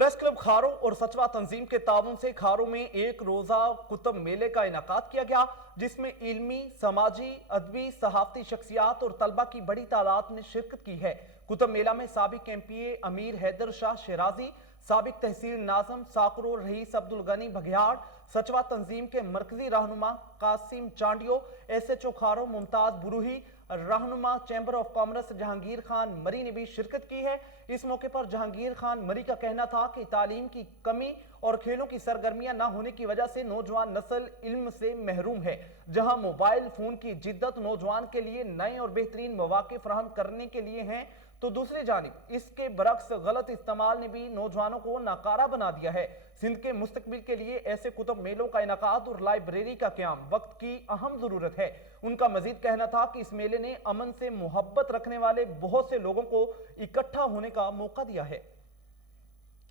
Press club खारो और सचवा तंजीम के ताउन से खारो में एक रोजा कुतुब मेले का इनेकाद किया गया, जिसमें इल्मी, समाजी, अदबी, सहाफती शख्सियात और तलबा की बड़ी तादाद ने शिरकत की है। कुतुब मेला में साबिक एमपीए अमीर हैदर शाह शिराजी, साबिक तहसील नाज़म साकरो रईस अब्दुल गनी बघियाड़, सचवा तंजीम के मरकजी रहनुमा कासिम चांडियो, SHO खारो मुमताज बुरूही, रहनुमा chamber of commerce Jahangir Khan मरी ने भी शिरकत की है। इस मौके पर जहांगीर खान मरी का कहना था कि तालीम की कमी और खेलों की सरगर्मियां न होने की वजह से नौजवान नस्ल इल्म से महरूम है। जहां मोबाइल फोन की जिद्दत नौजवान के लिए नए और बेहतरीन मौके फराहम करने के लिए हैं, तो दूसरी जानिब इसके बरक्स गलत इस्तेमाल ने भी नौजवानों को नाकारा बना दिया है। सिंध के मुस्तकबिल के लिए ऐसे कुतुब मेलों का इनेकाद और लाइब्रेरी का क़याम वक्त की अहम जरूरत है। उनका मजीद कहना था कि इस मेले ने अमन से मोहब्बत रखने वाले बहुत से लोगों को इकट्ठा होने का मौका दिया है।